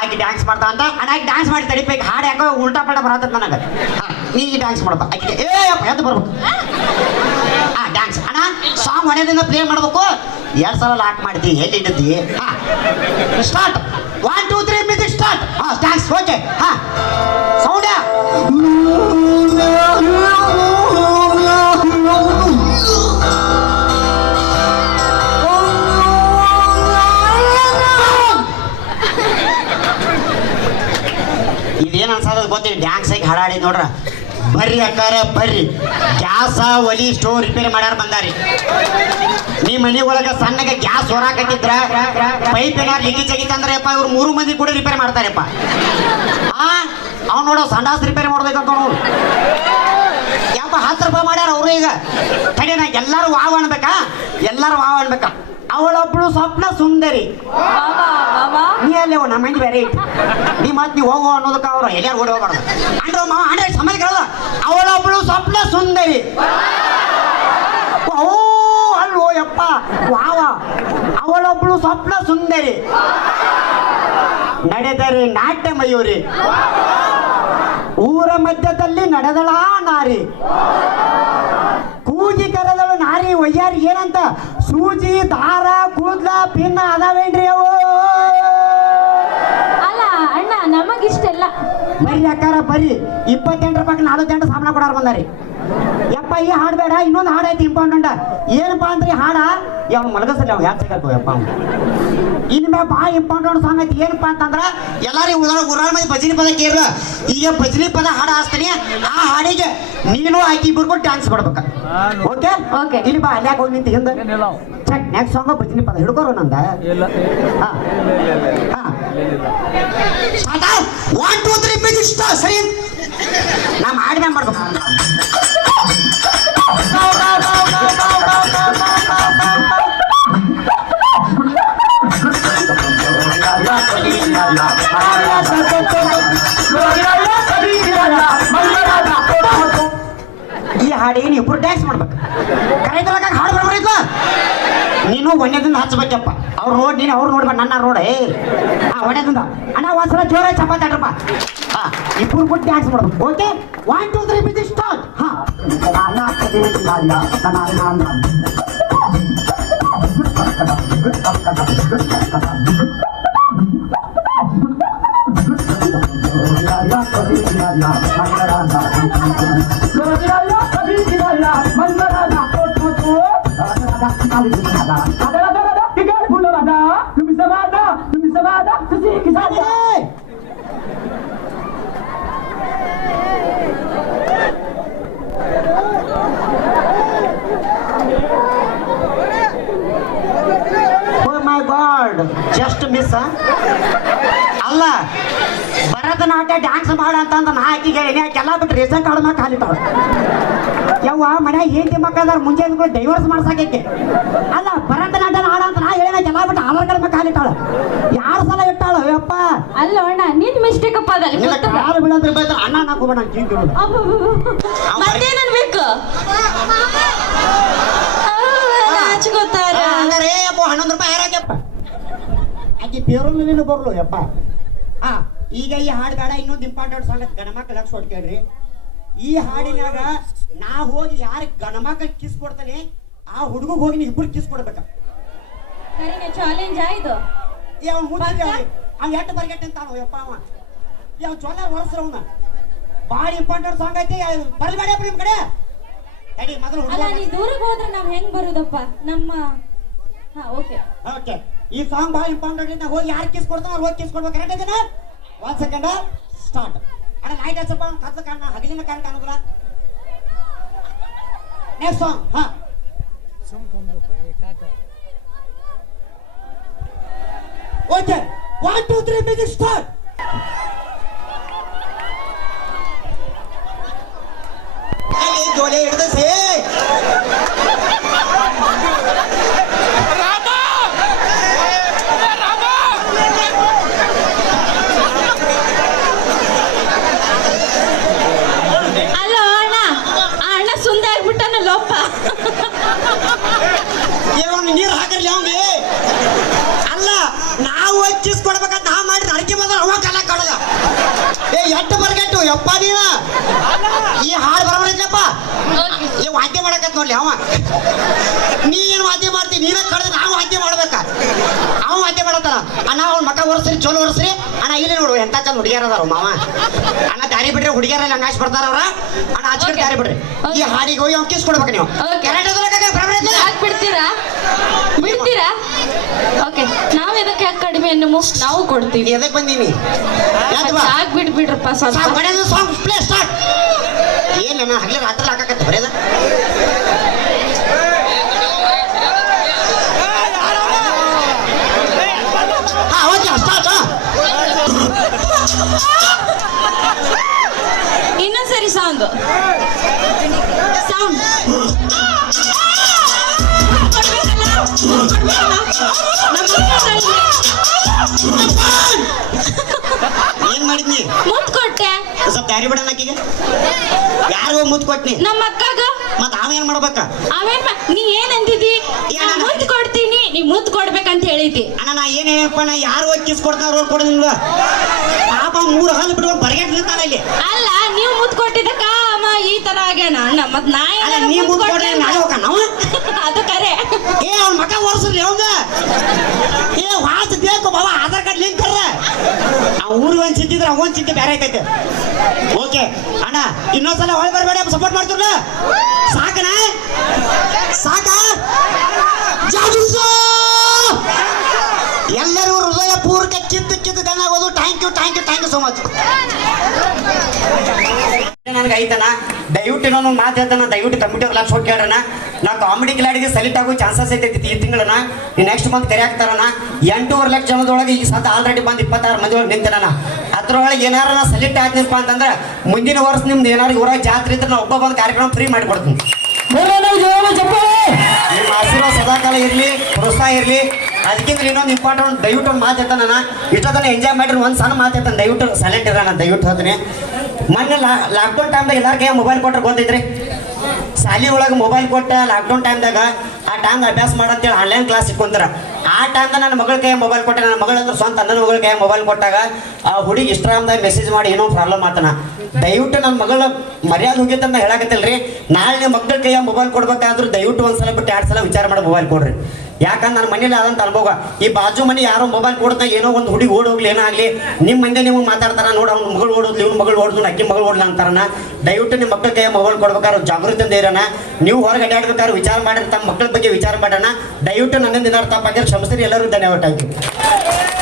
ಆಕೆ ಡ್ಯಾನ್ಸ್ ಮಾಡ್ತಾ ಅಂತ ಆಕೆ ಡ್ಯಾನ್ಸ್ ಮಾಡಿ ತಡಿಬೇಕು ಹಾಡು ಯಾಕೋ ಉಲ್ಟಾ ಪಲ್ಟಾ ಬರತ್ತ ನನಗೆ ನೀ ಡ್ಯಾನ್ಸ್ ಮಾಡಪ್ಪ ಆಕೆ ಎದ್ದು ಬರ್ಬೇಕು ಡ್ಯಾನ್ಸ್ ಅಣ್ಣ ಸಾಂಗ್ ಹೊಡೆದಿಂದ ಪ್ಲೇ ಮಾಡ್ಬೇಕು 2 ಸಲ ಲಾಕ್ ಮಾಡ್ತೀವಿ ಎಲ್ಲಿ ಇಟ್ಟಿದ್ದಿ start 1 2 3 music start dance okay sound ಇದೇನು ಅನ್ಸೋದು ಗೊತ್ತಿಲ್ಲ ಡ್ಯಾನ್ಸ್ ಆಗಿ ಹಾಡಾಡಿ ನೋಡ್ರ ಬರ್ರಿ ಅಕ್ಕಾರ ಬರ್ರಿ ಗ್ಯಾಸ ಒಲಿ ಸ್ಟೋವ್ ರಿಪೇರಿ ಮಾಡ್ಯಾರ ಬಂದಾರಿ ನೀ ಮನೆ ಒಳಗ ಸಣ್ಣಗೆ ಗ್ಯಾಸ್ ಹೊರಾಕತ್ತಿದ್ರ ಪೈಪ್ ಏನಾರು ಲೀಕೇಜ್ ಆಗಿತ್ತಂದ್ರೆ ಅಪ್ಪ ಇವ್ರು 3 ಮಂದಿ ಕೂಡ ರಿಪೇರಿ ಮಾಡ್ತಾರಪ್ಪ ಅವ್ನು ನೋಡೋ ಸಂಡಾಸ್ ರಿಪೇರಿ ಮಾಡ್ಬೇಕಂತ ನೋಡು ಯಪ್ಪ 10 ರೂಪಾಯಿ ಮಾಡ್ಯಾರ ಅವರು ಈಗ ಕಡೆ ನಾ ಎಲ್ಲರೂ ವಾವ್ ಅನ್ಬೇಕಾ ಅವಳೊಬ್ಳು ಸ್ವಪ್ನ ಸುಂದರಿ ನೀ ಅಲ್ಲೇ ನಮ್ಮ ಮಂದಿ ಬೇರೆ ಐತಿ ನೀ ಮತ್ತೆ ನೀವು ಹೋಗೋ ಅನ್ನೋದಕ್ಕೆ ಅವ್ರು ಎಲ್ಲಾರು ಓಡಿ ಹೋಗ್ಬಾರ್ದು ಅಂಡ್ರ ಮಾವ ಅಂಡ್ರೆ ಸಮಾಜ ಕೇಳೋದು ಅವಳೊಬ್ಳು ಸ್ವಪ್ನ ಸುಂದರಿ ಓ ಅಲ್ವೋ ಯಪ್ಪ ವಾವ ಅವಳೊಬ್ಳು ಸ್ವಪ್ನ ಸುಂದರಿ ನಡೆದರೆ ನಾಟ್ಯ ಮಯೂರಿ ಊರ ಮಧ್ಯದಲ್ಲಿ ನಡೆದಳ ನಾರಿ ಕೂಗಿ ಕರೆದಳು ನಾರಿ ಒಯ್ಯಾರಿ ಏನಂತ ಸೂಜಿ ದಾರ ಕೂದ್ಲ ಪಿನ್ನ ಅದಾವೇನ್ರಿ ಅವು ಅಲ್ಲ ಅಣ್ಣ ನಮಗಿಷ್ಟೆಲ್ಲ ಬರ್ರಿ ಅಕ್ಕಾರ ಬರ್ರಿ 28 ರೂಪಾಯಿ 40 ಸಾಮಾನ ಕೊಡಾರ ಬಂದಾರಿ ಯಪ್ಪ ಈ ಹಾಡು ಬೇಡ ಇನ್ನೊಂದು ಹಾಡು ಐತಿ ಇಂಪಾರ್ಟೆಂಟ್ ಏನಪ್ಪ ಅಂದ್ರೆ ಹಾಡ ಯಾವ ಮಲಗಸಲ್ಲಿ ಅವ್ ಯಾಕೆ ಸಿಗಲ್ತು ಯಪ್ಪ ಇನ್ಮೇ ಭಾಳ ಇಂಪಾರ್ಟೆಂಟ್ ಸಾಂಗ್ ಐತಿ ಏನಪ್ಪ ಅಂತಂದ್ರ ಎಲ್ಲಾರಿಗೂ ಊರಾಳ ಮಂದಿ ಭಜನಿ ಪದ ಕೇಳ ಈಗ ಭಜನಿ ಪದ ಹಾಡು ಹಾಸ್ತೀನಿ ಆ ಹಾಡಿಗೆ ನೀನು ಆಕಿ ಇಬ್ಬರು ಡ್ಯಾನ್ಸ್ ಮಾಡ್ಬೇಕ ಓಕೆ ಓಕೆ ಇಲ್ಲಿ ಬಾ ಅಲ್ಯಾಕ ಹೋಗಿ ನಿಂತು ಹಿಂದೆ ಚೆಕ್ ನೆಕ್ಸ್ಟ್ ಸಾಂಗ್ ಭಜನಿ ಪದ ಹಿಡ್ಕೋರು ನಂದ 1 2 3 ಮ್ಯೂಸಿಕ್ ಸ್ಟಾರ್ಟ್ ಸರಿ ನಾ ಹಾಡಿನ ಮಾಡ್ಬೇಕು ಈ ಹಾಡಿ ನೀವು ಇಬ್ರು ಡ್ಯಾನ್ಸ್ ಮಾಡ್ಬೇಕು ಕರೆಕ್ಟ್ ಹಾಡು ಬರ್ಬಾರಿತ್ತು ನೀನು ಒಣ್ಣೆದಿಂದ ಹಚ್ಬೇಕಪ್ಪ ಅವ್ರು ನೋಡಿ ನೀನು ಅವ್ರು ನೋಡ್ಬೇಡ ನನ್ನ ರೋಡ್ ಒಣ್ಣೆದಿಂದ ಅಣ್ಣ ಒಂದ್ಸಲ ಜೋರ ಚಪಾತಿ ಆಡ್ರಪ್ಪ ಇಬ್ರು ಬಿಟ್ಟು ಡ್ಯಾನ್ಸ್ ಮಾಡ್ಬೇಕು okay 1 2 3 music start just miss ಅಲ್ಲ ಭರತನಾಟ್ಯ ಡ್ಯಾನ್ಸ್ ಮಾಡ ಅಂತಂದ್ರೆ ನಾ ಆಕಿಗೆ ಎಲ್ಲ ಬಿಟ್ಟು ರೇಷನ್ ಕಾರ್ಡ್ ಮ್ಯಾಗ ಕಾಲಿಟ್ಟಾಳ ಯವ್ವ ಮನ್ಯಾಗ ಹೆಂಡತಿ ಮಕ್ಕಳದಾರ ಮುಂಜಾನೆ ಡೈವರ್ಸ್ ಮಾಡ್ಸಾಕೈತಿ ಅಲ್ಲ ಭರತನಾಟ್ಯ ಹಾಡ ಅಂತ ನಾ ಹೇಳಿನ ಎಲ್ಲ ಬಿಟ್ಟು ಆಧಾರ್ ಕಾರ್ಡ್ ಮ್ಯಾಗ ಕಾಲಿಟ್ಟಾಳ 2 ಸಲ ಇಟ್ಟಾಳ ಯಪ್ಪ ಅಲ್ಲ ಅಣ್ಣ ನಿನ್ ಮಿಸ್ಟೇಕ್ ಅಪ್ಪ ಅದಲ್ಲಿ ಯಾರು ಬೀಳಂದ್ರೆ ಬೈತ ಅಣ್ಣ ನಾಕೋಬೇಡ ನಾನು ಕೇಳ್ತಿರೋದು ಮತ್ತೇನನ್ ಬೇಕು ಹಂಗಾರೆ ಅಪ್ಪ 11 ರೂಪಾಯಿ ಯಾರಾಗ್ಯಪ್ಪ ಆಕೆ ಪೇರೋಲ್ ಬರ್ಲು ಯಪ್ಪ ಈಗ ಈ ಹಾಡು ಬೇಡ ಇನ್ನೊಂದು ಇಂಪಾರ್ಟೆಂಟ್ ಸಾಂಗ್ ಗಣಮಕ್ಳು ಲಕ್ಷ ಹೊಡ್ಕೇಳ್ರಿ ಈ ಹಾಡಿನಾಗ ನಾ ಹೋಗಿ ಯಾರಿಗೆ ಗಣಮಕ್ಳು ಕಿಸ್ ಕೊಡ್ತಾನೆ ಆ ಹುಡುಗ ಹೋಗಿ ನೀವು ಇಬ್ಬರು ಕಿಸ್ ಕೊಡ್ಬೇಕ ಚಾಲೆಂಜ್ ಆಯ್ತು ಅವ್ ಎಟ್ಟು ಬರ್ಗೆಟ್ ಅಂತಾನು ಯಪ್ಪ ಅವ ಯಾವ ಚೊಲ್ಲ ಹೊರಸ್ರ ಅವನ ಭಾಳ ಇಂಪಾರ್ಟೆಂಟ್ ಸಾಂಗ್ ಐತಿ ಬರ್ಬೇಡಪ್ಪ ನಿಮ್ ಕಡೆ ತಡಿ ಮೊದಲು ಅಲ್ಲ ನೀ ದೂರಕ್ಕೆ ಹೋದ್ರೆ ನಾವ್ ಹೆಂಗ್ ಬರುದಪ್ಪ ನಮ್ಮ ಓಕೆ ಓಕೆ ಈ ಸಾಂಗ್ ಭಾಳ ಇಂಪಾರ್ಟೆಂಟ್ ಐತಿ ಹೋಗಿ ಯಾರು ಕಿಸ್ ಕೊಡ್ತಾನ ಅವ್ರು ಹೋಗಿ ಕಿಸ್ ಕೊಡ್ಬೇಕು ಕರೆಕ್ಟ್ ಐತೆನಾ 1 ಸೆಕೆಂಡ್ ಸ್ಟಾರ್ಟ್ ಅಣ್ಣ ಲೈಟ್ ಹಚ್ಚಪ್ಪ ಕತ್ಲ ಕಾರಣ ಹಗಲಿನ ಕಾರಣ ಕಾಣೋದಿಲ್ಲ next song okay 1 2 3 music start ಜೋಲೆ ಹಿಡಿದು ಸೇ ನೀರು ಹಾಕಿರ್ಲಿ ಅವ್ನಿಗೆ ಅಲ್ಲ ನಾವು ಕಿಸ್ ಕೊಡ್ಬೇಕಂತ ನಾ ಮಾಡಿದ್ರೆ ಅಡಿಕೆ ಬಂದ್ರೆ ಅವ ಯಪ್ಪ ನೀವ ಈ ಹಾಡು ಬರಬರೈತಪ್ಪ ಈ ವಾದ್ಯ ಮಾಡಕತ್ ನೋಡ್ಲಿ ಅವ ನೀ ಏನು ವಾದ್ಯ ಮಾಡ್ತೀನಿ ನೀನ ಕಳೆದ್ರೆ ನಾವು ವಾದ್ಯ ಮಾಡ್ಬೇಕ ಅವ ವಾದ್ಯ ಮಾಡತ್ತಾನ ಅಣ್ಣ ಅವ್ನ ಮಕ್ಕ ಒರ್ಸ್ರಿ ಚಲೋ ಒರ್ಸ್ರಿ ಅಣ್ಣ ಇಲ್ಲಿ ನೋಡು ಎಂತ ಚಂದ ಹುಡುಗಿಯರ ಅದಾರ ಮಾವ ಅಣ್ಣ ದಾರಿ ಬಿಡ್ರಿ ಹುಡುಗಿಯರ ಹಂಗಾಶ್ ಬರ್ತಾರ ಅವ್ರ ಅಣ್ಣ ಆಚೆ ದಾರಿ ಬಿಡ್ರಿ ಈ ಹಾಡಿಗೆ ಹೋಗಿ ಅವ್ನು ಕಿಸ್ ಕೊಡ್ಬೇಕು ನೀವು ಬಿಡ್ತೀರಾ ಬಿಡ್ತೀರಾ ಓಕೆ ನಾವ್ ಇದಕ್ಕೆ ಯಾಕೆ ಕಡಿಮೆ ಅನ್ನೋ ನಾವು ಕೊಡ್ತೀವಿ ಎದಕ್ಕೆ ಬಂದೀನಿ ಯಾಕೆ ಬಿಡ್ಬಿಡ್ರಪ್ಪ ಸ್ವಲ್ಪ ಸಾಂಗ್ ಪ್ಲೇ ಸ್ಟಾರ್ಟ್ ಏನು ನಾನು ಹಗಲೇ ರಾತ್ರಿ ಹಾಕಕತ್ತೆ ಬರೇದ ಹಾ ಓಕೆ ಸ್ಟಾರ್ಟ್ ಇನ್ನೊಂದ್ಸರಿ ಸಾಂಗ್ ಸೌಂಡ್ ಏನ್ ಮಾಡಿದ್ನಿ ಮುತ್ ಕೊಟ್ಟೆ ಸ್ವಲ್ಪ ದಾರಿ ಬಿಡ ನಾಕೀಗ ಯಾರಿಗೋ ಮುತ್ ಕೊಟ್ನಿ ನಮ್ಮ ಅಕ್ಕಗ ಮತ್ತ ಅವ ಏನ್ ಮಾಡ್ಬೇಕ ಅವೇನ್ ನೀ ಏನ್ ಅಂದಿದಿ ಮುತ್ ಕೊಡ್ತೀನಿ ನೀ ಮುತ್ ಕೊಡ್ಬೇಕಂತ ಹೇಳಿದಿ ಅಣ್ಣ ನಾ ಏನ್ ಹೇಳಪ್ಪ ನಾ ಯಾರು ಹೋಗಿ ಕಿಸ್ ಕೊಡ್ತಾರ ಅವ್ರು ಕೊಡೋದಿಲ್ಲ ಪಾಪ 3 ಹಾಲು ಬಿಟ್ಕೊಂಡು ಬರ್ಗೆಟ್ ನಿಂತಾನ ಇಲ್ಲಿ ಅಲ್ಲ ನೀವು ಮುತ್ ಕೊಟ್ಟಿದ್ದಕ್ಕ ಅಮ್ಮ ಈ ತರ ಆಗ್ಯಾನ ಅಣ್ಣ ಮತ್ ನಾ ಅಲ್ಲ ನೀ ಮುತ್ ಕೊಡ್ರಿ ನಾಳೆ ಹೋಗ ನಾವು ಅದು ಕರೆ ಏ ಅವ್ನ ಮಕ ಒರ್ಸ್ರಿ ಅವಂಗ ಏ ವಾಸ್ ಬೇಕು ಬಾಬಾ ಆಧಾರ್ ಕಾರ್ಡ್ ಲಿಂಕ್ ಕರ್ರ ಆ ಊರಿಗೆ ಒಂದ್ ಚಿಂತಿದ್ರೆ ಅವನ್ ಚಿಂತೆ ಬೇರೆ ಐತೈತೆ ಓಕೆ ಅಣ್ಣ ಇನ್ನೊಂದ್ಸಲ ಹೊಳೆ ಬರಬೇಡ ಸಪೋರ್ಟ್ ಮಾಡ್ತಿರ್ಲ ಸಾಕಣ ಸಾಕ ಎಲ್ಲರೂ ಹೃದಯ ಪೂರ್ವಕ ಕಿತ್ತು ಧನ್ಯವಾದ ಥ್ಯಾಂಕ್ ಯು ಸೋ ಮಚ್ ನನಗೆ ಐತನ ದಯವಿಟ್ಟು ಇನ್ನೊಂದು ಮಾತು ಹೇಳ್ತಾನ ದಯವಿಟ್ಟು ಕಂಪ್ಯೂಟರ್ ಕ್ಲಾಸ್ ಹೋಗಿ ಕೇಳೋಣ ನಾ ಕಾಮಿಡಿ ಕಿಲಾಡಿಗೆ ಸೆಲೆಕ್ಟ್ ಆಗೋ ಚಾನ್ಸಸ್ ಐತೈತಿ ಈ ತಿಂಗಳನ ನೆಕ್ಸ್ಟ್ ಮಂತ್ ಕರೆ ಹಾಕ್ತಾರಣ 8.5 ಲಕ್ಷ ಜನದೊಳಗೆ ಈ ಸತ ಆಲ್ರೆಡಿ ಬಂದು 26 ಮಂದಿ ಒಳಗೆ ನಿಂತೇನ ಅದ್ರೊಳಗೆ ಏನಾರ ನಾ ಸೆಲೆಕ್ಟ್ ಆಗ್ತೀನಪ್ಪ ಅಂತಂದ್ರೆ ಮುಂದಿನ ವರ್ಷ ನಿಮ್ದು ಏನಾರು ಊರಾಗ ಜಾತ್ರೆ ಇದ್ರೆ ನಾ ಒಬ್ಬ ಬಂದು ಕಾರ್ಯಕ್ರಮ ಫ್ರೀ ಮಾಡಿಕೊಡ್ತೀನಿ ನಿಮ್ಮ ಆಶೀರ್ವಾದ ಸದಾಕಾಲ ಇರಲಿ ಪ್ರೋತ್ಸಾಹ ಇರಲಿ ಅದಕ್ಕಿಂತ ಇನ್ನೊಂದು ಇಂಪಾರ್ಟೆಂಟ್ ದಯವಿಟ್ಟು ಒಂದು ಮಾತು ಹೇಳ್ತಾನ ಇಷ್ಟೊತ್ತನ ಎಂಜಾಯ್ ಮಾಡಿರಿ ಒಂದು ಸಣ್ಣ ಮಾತು ಹೇಳ್ತಾನೆ ದಯವಿಟ್ಟು ಸೈಲೆಂಟ್ ಇರೋಣ ದಯವಿಟ್ಟು ಹೇಳ್ತೀನಿ ಮೊನ್ನೆ ಲಾಕ್ಡೌನ್ ಟೈಮ್ದಾಗ ಎಲ್ಲಾರ ಕೈ ಮೊಬೈಲ್ ಕೊಟ್ರೆ ಗೊತ್ತೈತ್ರಿ ಶಾಲಿ ಒಳಗೆ ಮೊಬೈಲ್ ಕೊಟ್ಟ ಲಾಕ್ಡೌನ್ ಟೈಮ್ದಾಗ ಆ ಟೈಮ್ ಅಭ್ಯಾಸ ಮಾಡಂತೇಳಿ ಆನ್ಲೈನ್ ಕ್ಲಾಸ್ ಇಟ್ಕೊಂತಾರ ಆ ಟೈಮ್ದಾಗ ನನ್ನ ಮಗಳ ಕೈ ಮೊಬೈಲ್ ಕೊಟ್ಟೆ ನನ್ನ ಮಗಳಂದ್ರೆ ಸ್ವಂತ ನನ್ನ ಮಗಳ ಕೈ ಮೊಬೈಲ್ ಕೊಟ್ಟಾಗ ಆ ಹುಡುಗಿ ಇನ್ಸ್ಟಾಗ್ರಾಮ್ದಾಗ ಮೆಸೇಜ್ ಮಾಡಿ ಏನೋ ಪ್ರಾಬ್ಲಮ್ ಆತನ ದಯವಿಟ್ಟು ನನ್ನ ಮಗಳ ಮರ್ಯಾದೆ ಹೋಗಿತ್ತಂತ ಹೇಳಕತ್ತಿಲ್ರಿ ನಾಳೆ ನಿಮ್ಮ ಮಕ್ಕಳ ಕೈಯ ಮೊಬೈಲ್ ಕೊಡ್ಬೇಕಾದ್ರೂ ದಯವಿಟ್ಟು ಒಂದ್ಸಲ ಬಿಟ್ಟು 2 ಸಲ ವಿಚಾರ ಮಾಡಿ ಮೊಬೈಲ್ ಕೊಡ್ರಿ ಯಾಕಂದ್ರೆ ನನ್ನ ಮನೇಲಿ ಆದಂತ ಅನುಭವ ಈ ಬಾಜು ಮನೆ ಯಾರೋ ಮೊಬೈಲ್ ಕೊಡ್ದಾಗ ಏನೋ ಒಂದು ಹುಡುಗಿ ಓಡೋಗ್ಲಿ ಏನಾಗ್ಲಿ ನಿಮ್ಮ ಮಂದಿ ನೀವು ಮಾತಾಡ್ತಾರ ನೋಡ ಅವ್ನ ಮಗಳು ಓಡೋದ್ಲಿ ಇವ್ನ ಮಗಳು ಓಡಿದ್ಲು ಅಕ್ಕಿ ಮಗಳು ಓಡ್ಲ ಅಂತಾರನ ದಯವಿಟ್ಟು ನಿಮ್ಮ ಮಕ್ಕಳ ಕೈಯ ಮೊಬೈಲ್ ಕೊಡ್ಬೇಕಾದ್ರೆ ಜಾಗೃತಿಯಿಂದ ಇರೋಣ ನೀವು ಹೊರಗೆ ಅಡ್ಡಾಡ್ಬೇಕಾದ್ರೆ ವಿಚಾರ ಮಾಡಿ ತಮ್ಮ ಮಕ್ಕಳ ಬಗ್ಗೆ ವಿಚಾರ ಮಾಡೋಣ ದಯವಿಟ್ಟು ನನ್ನಿಂದ ಏನಾದ್ರು ತಪ್ಪಾಗಿರೋ ಕ್ಷಮಿಸ್ರಿ ಎಲ್ಲರಿಗೂ ಧನ್ಯವಾದ ಥ್ಯಾಂಕ್ ಯು